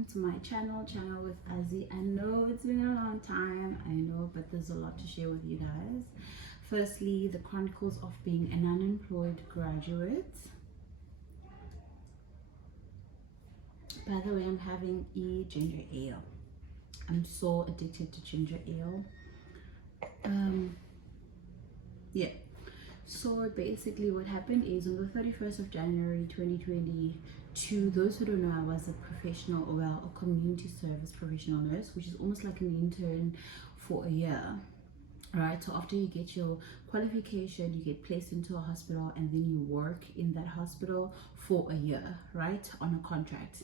welcome to my channel with Azzy. I know it's been a long time, I know, but there's a lot to share with you guys. Firstly, the chronicles of being an unemployed graduate. By the way, I'm having ginger ale. I'm so addicted to ginger ale. Yeah, so basically what happened is on the 31st of January 2022, those who don't know, I was a professional, well, a community service professional nurse, which is almost like an intern for a year. Right, so after you get your qualification, you get placed into a hospital and then you work in that hospital for a year, right, on a contract.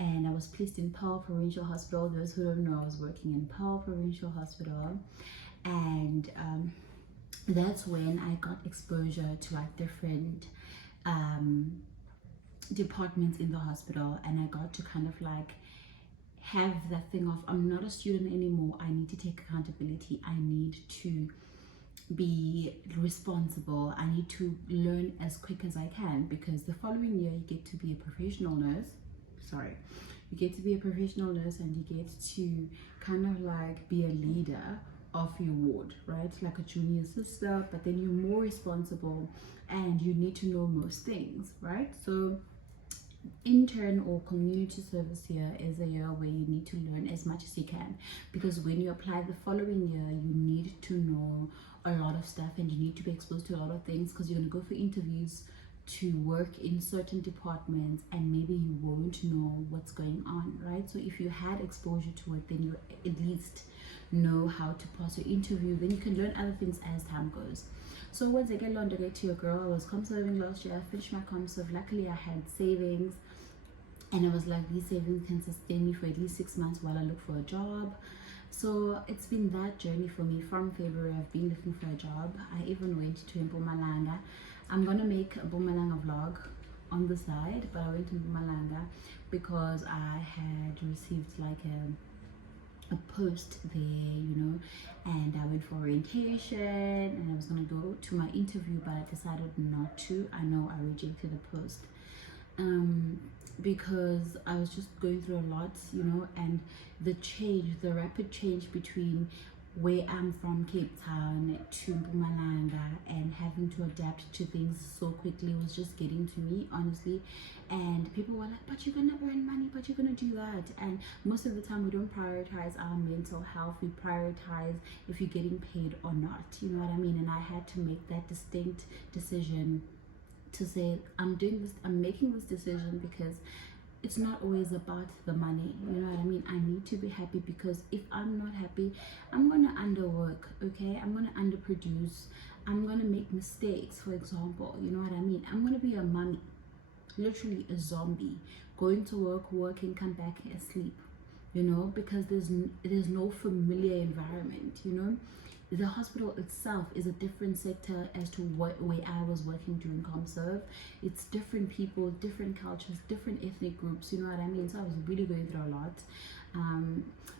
And I was placed in Pearl Provincial Hospital. Those who don't know, I was working in Pearl Provincial Hospital, and that's when I got exposure to like different departments in the hospital, and I got to kind of like have that thing of, I'm not a student anymore, I need to take accountability, I need to be responsible, I need to learn as quick as I can, because the following year you get to be a professional nurse. You get to be a professional nurse and you get to kind of like be a leader of your ward, right, like a junior sister, but then you're more responsible and you need to know most things, right? So intern or community service year is a year where you need to learn as much as you can, because when you apply the following year you need to know a lot of stuff and you need to be exposed to a lot of things, because you're going to go for interviews to work in certain departments and maybe you won't know what's going on, right? So if you had exposure to it, then you at least know how to pass your interview, then you can learn other things as time goes. So once I get on to get to your girl, I was com serving last year, I finished my com serve. Luckily I had savings, and I was like, these savings can sustain me for at least 6 months while I look for a job. So it's been that journey for me. From February I've been looking for a job. I even went to Mpumalanga. I'm gonna make a Mpumalanga vlog on the side, but I went to Mpumalanga because I had received like a post there, you know, and I went for orientation and I was gonna go to my interview, but I decided not to. I know I rejected the post because I was just going through a lot, you know, and the rapid change between where I'm from, Cape Town, to Mpumalanga, and having to adapt to things so quickly was just getting to me, honestly. And people were like, but you're gonna earn money, but you're gonna do that. And most of the time we don't prioritize our mental health, we prioritize if you're getting paid or not, you know what I mean? And I had to make that distinct decision to say, I'm making this decision because it's not always about the money, you know what I mean? I need to be happy, because if I'm not happy, I'm gonna underwork, okay? I'm gonna underproduce, I'm gonna make mistakes, for example, you know what I mean? I'm gonna be a mummy, literally a zombie, going to work, working, come back asleep, you know, because there's no familiar environment, you know. The hospital itself is a different sector as to where I was working during ComServe. It's different people, different cultures, different ethnic groups, you know what I mean? So I was really going through a lot.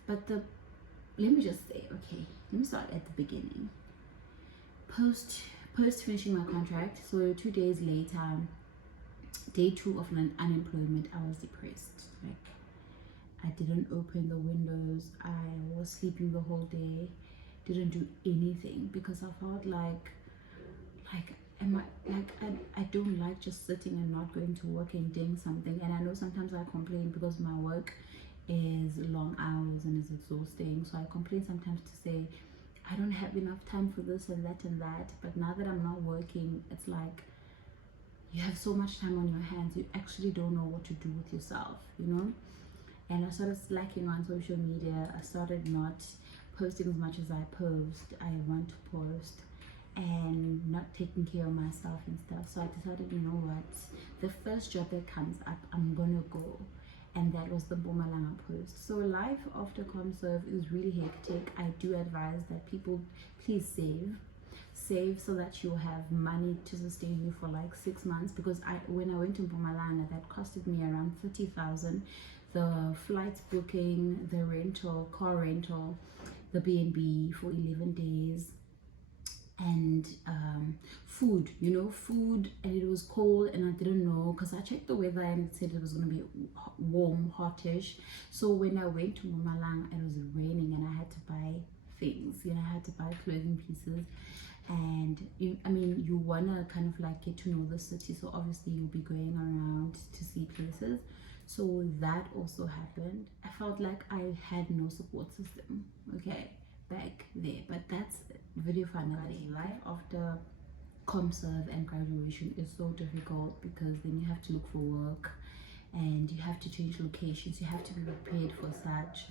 Let me just say, okay, let me start at the beginning. Post finishing my contract, so 2 days later, day 2 of unemployment, I was depressed. Like, I didn't open the windows, I was sleeping the whole day, didn't do anything, because I felt like I don't like just sitting and not going to work and doing something. And I know sometimes I complain because my work is long hours and is exhausting, so I complain sometimes to say I don't have enough time for this and that. But now that I'm not working, it's like you have so much time on your hands, you actually don't know what to do with yourself, you know. And I started slacking on social media. I started not posting as much as I want to post, and not taking care of myself and stuff. So I decided, you know what, the first job that comes up, I'm gonna go. And that was the Mpumalanga post. So life after ComServe is really hectic. I do advise that people please save so that you have money to sustain you for like 6 months, because when I went to Mpumalanga, that costed me around 30,000. The flight booking, the rental, car rental, the B&B for 11 days, and food, you know, food, and it was cold and I didn't know because I checked the weather and it said it was going to be warm, hotish. So when I went to Mpumalanga, it was raining and I had to buy things, you know, I had to buy clothing pieces. And I mean, you want to kind of like get to know the city, so obviously you'll be going around to see places. So that also happened. I felt like I had no support system, okay, back there. But that's video finale. Life after ComServe and graduation is so difficult because then you have to look for work and you have to change locations, you have to be prepared for such.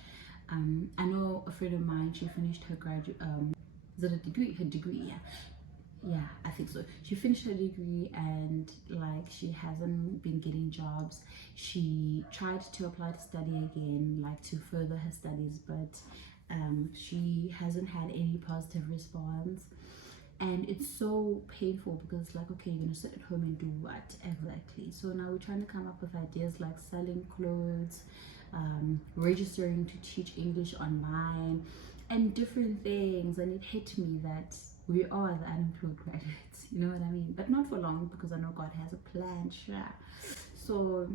I know a friend of mine, she finished her is it a degree? Her degree, yeah, I think so. She finished her degree and like she hasn't been getting jobs. She tried to apply to study again, like to further her studies, but she hasn't had any positive response. And it's so painful because like, okay, you're gonna sit at home and do what exactly? So now we're trying to come up with ideas like selling clothes, registering to teach English online, and different things. And it hit me that we are the unemployed graduates, you know what I mean? But not for long, because I know God has a plan, sure. So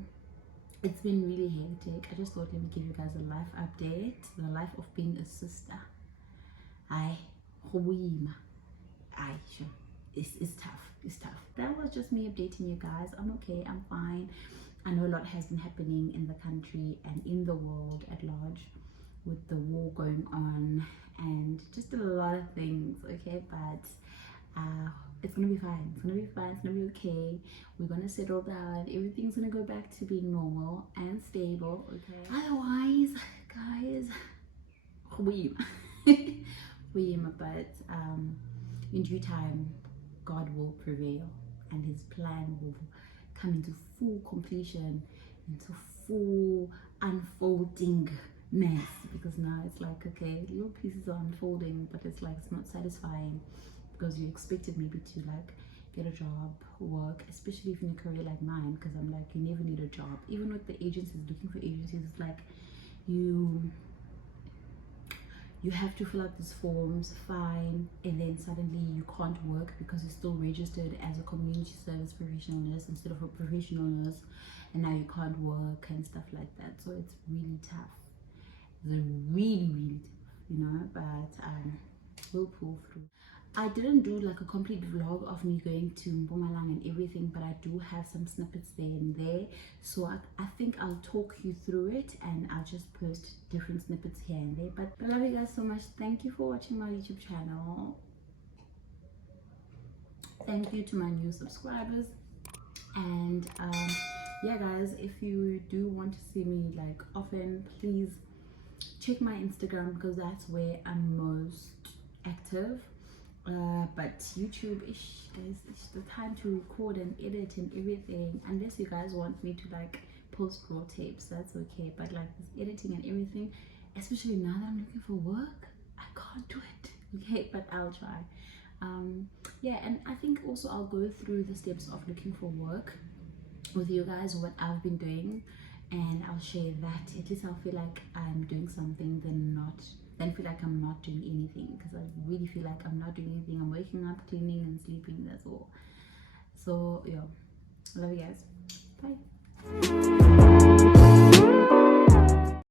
it's been really hectic. I just thought, let me give you guys a life update, the life of being a sister. Sure. It's tough. That was just me updating you guys. I'm okay, I'm fine. I know a lot has been happening in the country and in the world at large, with the war going on and just a lot of things, okay? But it's gonna be fine. It's gonna be okay. We're gonna settle down. Everything's gonna go back to being normal and stable, okay? Otherwise, guys, but in due time, God will prevail and his plan will come into full completion, into full unfolding mess, because now it's like, okay, little pieces are unfolding, but it's like it's not satisfying because you expected maybe to like get a job, work, especially if in a career like mine, because I'm like, you never need a job. Even with the agencies, looking for agencies, it's like you have to fill out these forms, fine, and then suddenly you can't work because you're still registered as a community service professional nurse instead of a professional nurse, and now you can't work and stuff like that. So it's really tough. It's really tough, you know, but we'll pull through. I didn't do like a complete vlog of me going to Mpumalanga and everything, but I do have some snippets there and there. So I think I'll talk you through it and I'll just post different snippets here and there. But I love you guys so much. Thank you for watching my YouTube channel. Thank you to my new subscribers. And yeah guys, if you do want to see me like often, please check my Instagram because that's where I'm most active. But YouTube, guys, it's the time to record and edit and everything. Unless you guys want me to like post raw tapes, that's okay. But like this editing and everything, especially now that I'm looking for work, I can't do it. Okay, but I'll try. Yeah, and I think also I'll go through the steps of looking for work with you guys, what I've been doing, and I'll share that. At least I'll feel like I'm doing something, then feel like I'm not doing anything, because I really feel like I'm not doing anything. I'm waking up, cleaning and sleeping, that's all. So yeah, love you guys, bye.